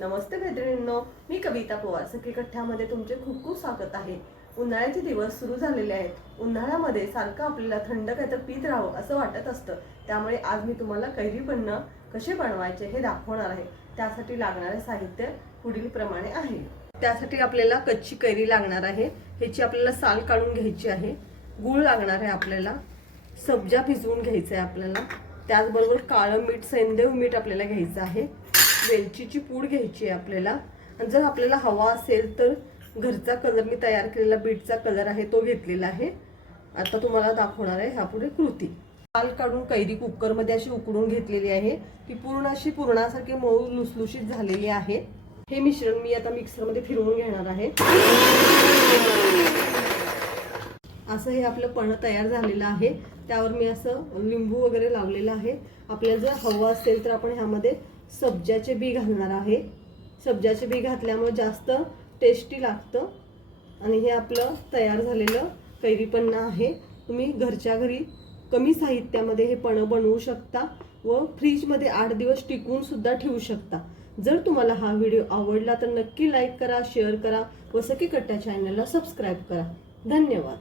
नमस्ते मैत्रिणींनो मी कविता पवार सखी कठ्ठ्यामध्ये तुमचे खूप खूप स्वागत आहे. उन्हाळ्याचे दिवस सुरू झालेले आहेत. उन्हाळ्यामध्ये सारखं आपल्याला थंड काय तर पीत राहावं असं वाटत असतं. त्यामुळे आज मी तुम्हाला कैरी पन्नं कसे बनवायचे हे दाखवणार आहे. त्यासाठी लागणारे साहित्य पुढील प्रमाणे आहे. त्यासाठी आपल्याला कच्ची कैरी लागणार आहे. ह्याची आपल्याला साल काढून घ्यायची आहे. गूळ लागणार आहे आपल्याला. सब्जा भिजवून घ्यायचं आहे आपल्याला. त्याचबरोबर काळं मीठ सैंधव मीठ आपल्याला घ्यायचं आहे. वेलचीची पूड घ्यायची आहे आपल्याला. आणि जर आपल्याला हवा असेल तर घरचा कलर मी तयार केलेला बीटचा कलर आहे तो घेतलेला आहे. आता तुम्हाला दाखवणार आहे ह्यापुढे कृती. पाल काढून कैरी कुकरमध्ये अशी उकडून घेतलेली आहे. ती पूर्ण अशी पूर्णासारखी मऊ लुसलुशीत झालेली आहे. हे मिश्रण मी आता मिक्सरमध्ये फिरवून घेणार आहे. असं हे आपलं पण तयार झालेलं आहे. त्यावर मी असं लिंबू वगैरे लावलेलं आहे. आपल्याला जर हवं असेल तर आपण ह्यामध्ये सब्जाचे बी घालणार आहे. सब्जाचे बी घातल्यामुळे जास्त टेस्टी लागतं. आणि हे आपलं तयार झालेलं कैरीपन्न आहे. तुम्ही घरच्या घरी कमी साहित्यामध्ये हे पणं बनवू शकता व फ्रीजमध्ये आठ दिवस टिकूनसुद्धा ठेवू शकता. जर तुम्हाला हा व्हिडिओ आवडला तर नक्की लाईक करा शेअर करा व सखी कट्टा चॅनलला सबस्क्राईब करा. धन्यवाद.